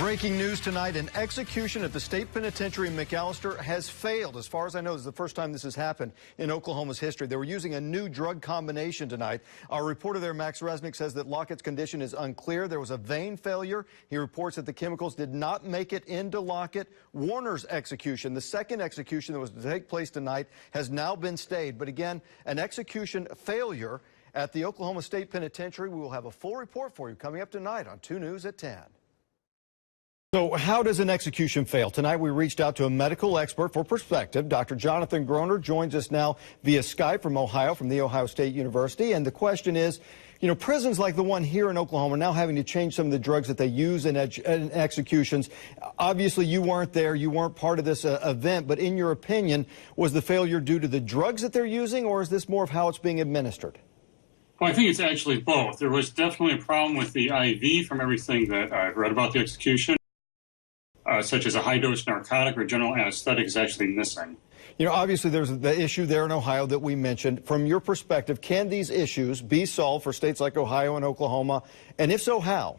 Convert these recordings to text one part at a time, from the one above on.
Breaking news tonight, an execution at the state penitentiary in McAllister has failed. As far as I know, this is the first time this has happened in Oklahoma's history. They were using a new drug combination tonight. Our reporter there, Max Resnick, says that Lockett's condition is unclear. There was a vein failure. He reports that the chemicals did not make it into Lockett. Warner's execution, the second execution that was to take place tonight, has now been stayed. But again, an execution failure at the Oklahoma State Penitentiary. We will have a full report for you coming up tonight on 2 News at 10. So how does an execution fail? Tonight we reached out to a medical expert for perspective. Dr. Jonathan Groner joins us now via Skype from Ohio, from The Ohio State University. And the question is, you know, prisons like the one here in Oklahoma are now having to change some of the drugs that they use in executions. Obviously, you weren't there. You weren't part of this event. But in your opinion, was the failure due to the drugs that they're using, or is this more of how it's being administered? Well, I think it's actually both. There was definitely a problem with the IV from everything that I've read about the execution. Such as a high-dose narcotic or general anesthetic is actually missing. You know, obviously there's the issue there in Ohio that we mentioned. From your perspective, can these issues be solved for states like Ohio and Oklahoma? And if so, how?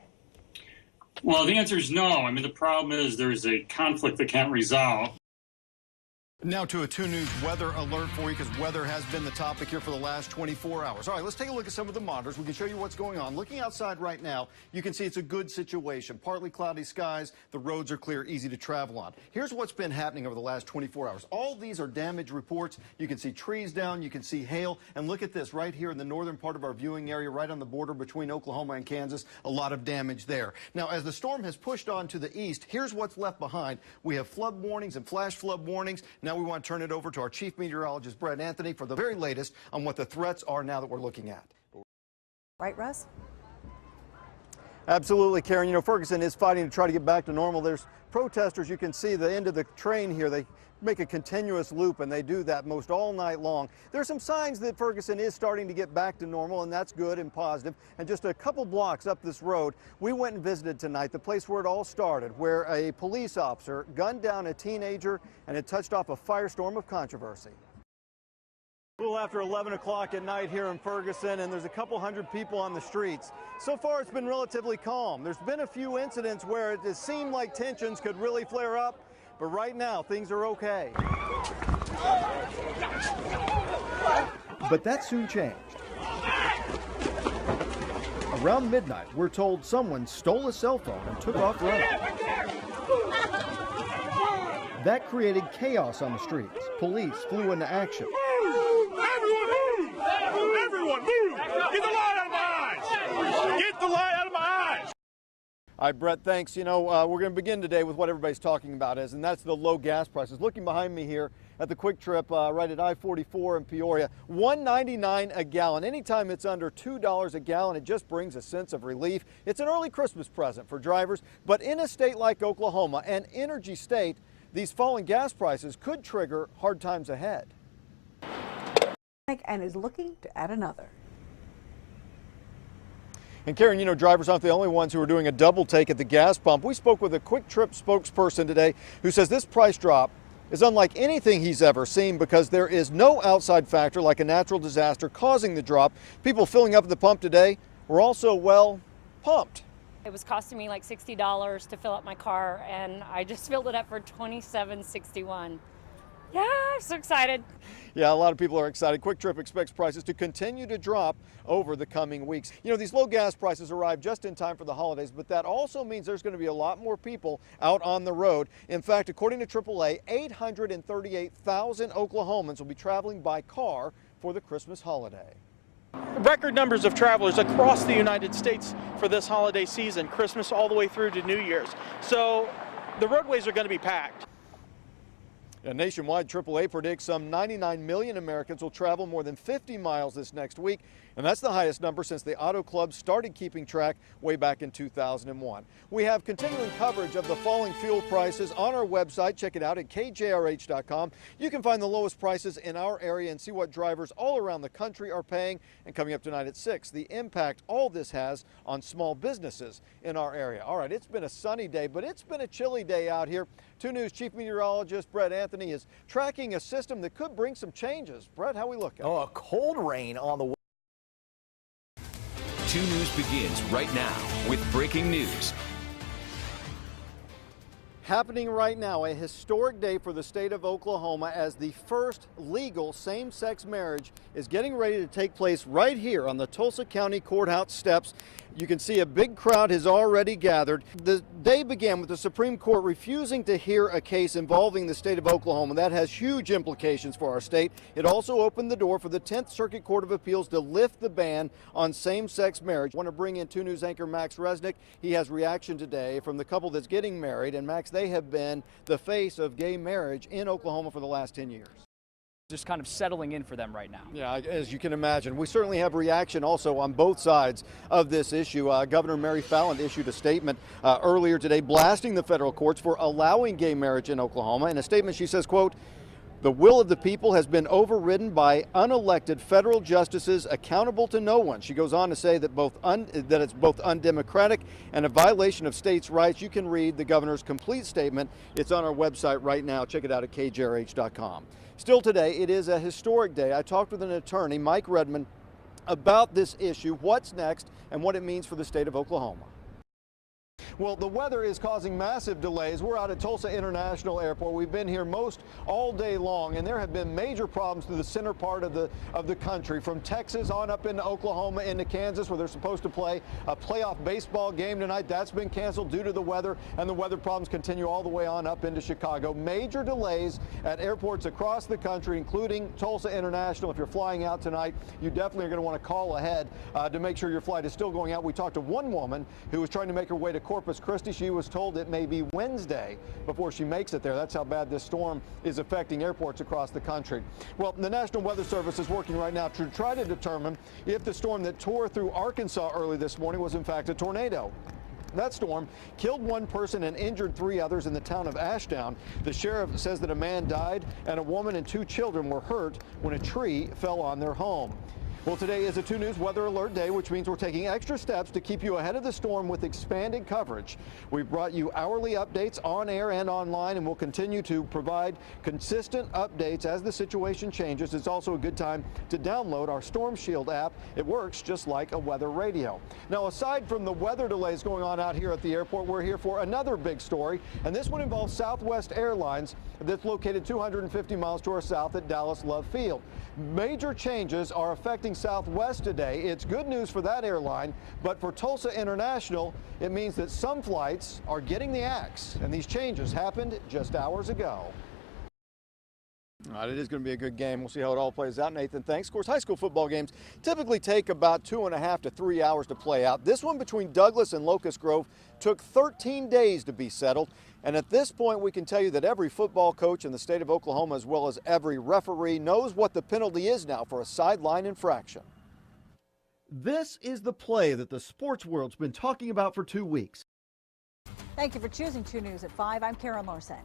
Well, the answer is no. I mean, the problem is there's a conflict that can't resolve. Now to a 2 News weather alert for you, because weather has been the topic here for the last 24 hours. All right, let's take a look at some of the monitors. We can show you what's going on. Looking outside right now, you can see it's a good situation. Partly cloudy skies. The roads are clear, easy to travel on. Here's what's been happening over the last 24 hours. All these are damage reports. You can see trees down. You can see hail. And look at this right here in the northern part of our viewing area, right on the border between Oklahoma and Kansas. A lot of damage there. Now, as the storm has pushed on to the east, here's what's left behind. We have flood warnings and flash flood warnings. Now we want to turn it over to our chief meteorologist, Brett Anthony, for the very latest on what the threats are now that we're looking at. Right, Russ? Absolutely, Karen. You know, Ferguson is fighting to try to get back to normal. There's protesters. You can see the end of the train here. They make a continuous loop, and they do that most all night long. There's some signs that Ferguson is starting to get back to normal, and that's good and positive. And just a couple blocks up this road, we went and visited tonight the place where it all started, where a police officer gunned down a teenager, and it touched off a firestorm of controversy. A little after 11 o'clock at night here in Ferguson, and there's a couple hundred people on the streets. So far, it's been relatively calm. There's been a few incidents where it has seemed like tensions could really flare up, but right now, things are okay. But that soon changed. Around midnight, we're told someone stole a cell phone and took off running. That created chaos on the streets. Police flew into action. Everyone move! Get the light out of my eyes! Get the light out of my eyes! All right, Brett, thanks. You know, we're going to begin today with what everybody's talking about and that's the low gas prices. Looking behind me here at the Quick Trip right at I-44 in Peoria, $1.99 a gallon. Anytime it's under $2 a gallon, it just brings a sense of relief. It's an early Christmas present for drivers, but in a state like Oklahoma, an energy state, these falling gas prices could trigger hard times ahead. And is looking to add another. And Karen, you know, drivers aren't the only ones who are doing a double take at the gas pump. We spoke with a Quick Trip spokesperson today who says this price drop is unlike anything he's ever seen because there is no outside factor like a natural disaster causing the drop. People filling up at the pump today were also, well, pumped. It was costing me like $60 to fill up my car, and I just filled it up for $27.61. Yeah, I'm so excited. Yeah, a lot of people are excited. Quick Trip expects prices to continue to drop over the coming weeks. You know, these low gas prices arrive just in time for the holidays, but that also means there's going to be a lot more people out on the road. In fact, according to AAA, 838,000 Oklahomans will be traveling by car for the Christmas holiday. Record numbers of travelers across the United States for this holiday season, Christmas all the way through to New Year's. So the roadways are going to be packed. Nationwide, AAA predicts some 99 million Americans will travel more than 50 miles this next week, and that's the highest number since the Auto Club started keeping track way back in 2001. We have continuing coverage of the falling fuel prices on our website. Check it out at KJRH.com. You can find the lowest prices in our area and see what drivers all around the country are paying. And coming up tonight at 6, the impact all this has on small businesses in our area. All right, it's been a sunny day, but it's been a chilly day out here. 2 News Chief Meteorologist Brett Anthony is tracking a system that could bring some changes. Brett, how we looking? Oh, a cold rain on the way. 2 News begins right now with breaking news. Happening right now, a historic day for the state of Oklahoma as the first legal same-sex marriage is getting ready to take place right here on the Tulsa County Courthouse steps. You can see a big crowd has already gathered. The day began with the Supreme Court refusing to hear a case involving the state of Oklahoma. That has huge implications for our state. It also opened the door for the 10th Circuit Court of Appeals to lift the ban on same-sex marriage. I want to bring in 2 News anchor Max Resnick. He has reaction today from the couple that's getting married. And Max, they have been the face of gay marriage in Oklahoma for the last 10 years. Just kind of settling in for them right now. Yeah, as you can imagine. We certainly have reaction also on both sides of this issue. Governor Mary Fallin issued a statement earlier today blasting the federal courts for allowing gay marriage in Oklahoma. In a statement, she says, quote, "The will of the people has been overridden by unelected federal justices accountable to no one." She goes on to say that that it's both undemocratic and a violation of states' rights. You can read the governor's complete statement. It's on our website right now. Check it out at KJRH.com. Still today, it is a historic day. I talked with an attorney, Mike Redmond, about this issue, what's next, and what it means for the state of Oklahoma. Well, the weather is causing massive delays. We're out at Tulsa International Airport. We've been here most all day long, and there have been major problems through the center part of the country, from Texas on up into Oklahoma, into Kansas, where they're supposed to play a playoff baseball game tonight. That's been canceled due to the weather, and the weather problems continue all the way on up into Chicago. Major delays at airports across the country, including Tulsa International. If you're flying out tonight, you definitely are going to want to call ahead to make sure your flight is still going out. We talked to one woman who was trying to make her way to Corpus Christi. She was told it may be Wednesday before she makes it there. That's how bad this storm is affecting airports across the country. Well, the National Weather Service is working right now to try to determine if the storm that tore through Arkansas early this morning was in fact a tornado. That storm killed 1 person and injured 3 others in the town of Ashdown. The sheriff says that a man died and a woman and 2 children were hurt when a tree fell on their home. Well, today is a 2 News Weather Alert Day, which means we're taking extra steps to keep you ahead of the storm with expanded coverage. We've brought you hourly updates on air and online, and we'll continue to provide consistent updates as the situation changes. It's also a good time to download our Storm Shield app. It works just like a weather radio. Now, aside from the weather delays going on out here at the airport, we're here for another big story, and this one involves Southwest Airlines that's located 250 miles to our south at Dallas Love Field. Major changes are affecting Southwest today. It's good news for that airline, but for Tulsa International, it means that some flights are getting the axe, and these changes happened just hours ago. All right, it is going to be a good game. We'll see how it all plays out. Nathan, thanks. Of course, high school football games typically take about 2.5 to 3 hours to play out. This one between Douglas and Locust Grove took 13 days to be settled. And at this point, we can tell you that every football coach in the state of Oklahoma, as well as every referee, knows what the penalty is now for a sideline infraction. This is the play that the sports world's been talking about for 2 weeks. Thank you for choosing 2 News at 5. I'm Karen Larson.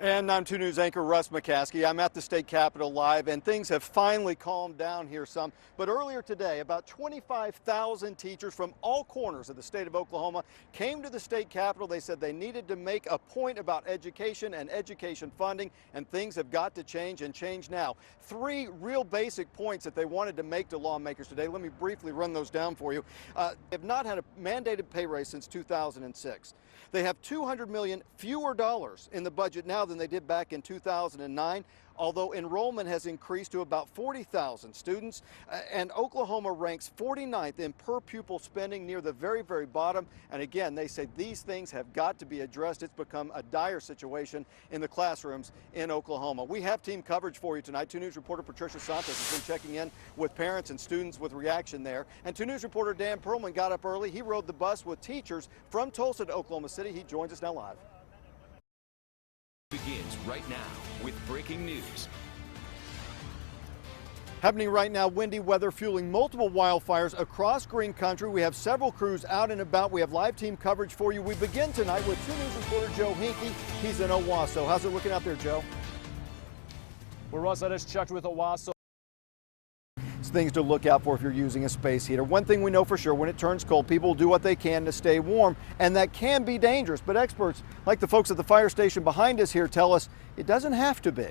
And I'm 2 News anchor Russ McCaskey. I'm at the state capitol live, and things have finally calmed down here some. But earlier today, about 25,000 teachers from all corners of the state of Oklahoma came to the state capitol. They said they needed to make a point about education and education funding, and things have got to change, and change now. 3 real basic points that they wanted to make to lawmakers today. Let me briefly run those down for you. They have not had a mandated pay raise since 2006. They have $200 million fewer dollars in the budget now than they did back in 2009, although enrollment has increased to about 40,000 students, and Oklahoma ranks 49th in per pupil spending, near the very, very bottom. And again, they say these things have got to be addressed. It's become a dire situation in the classrooms in Oklahoma. We have team coverage for you tonight. 2 News reporter Patricia Santos has been checking in with parents and students with reaction there. And 2 News reporter Dan Perlman got up early. He rode the bus with teachers from Tulsa to Oklahoma City. He joins us now live. Begins right now with breaking news. Happening right now, windy weather fueling multiple wildfires across Green Country. We have several crews out and about. We have live team coverage for you. We begin tonight with 2 News reporter Joe Hinkie. He's in Owasso. How's it looking out there, Joe? Well, Russ, I just checked with Owasso. Things to look out for if you're using a space heater. One thing we know for sure, when it turns cold, people will do what they can to stay warm, and that can be dangerous. But experts, like the folks at the fire station behind us here, tell us it doesn't have to be.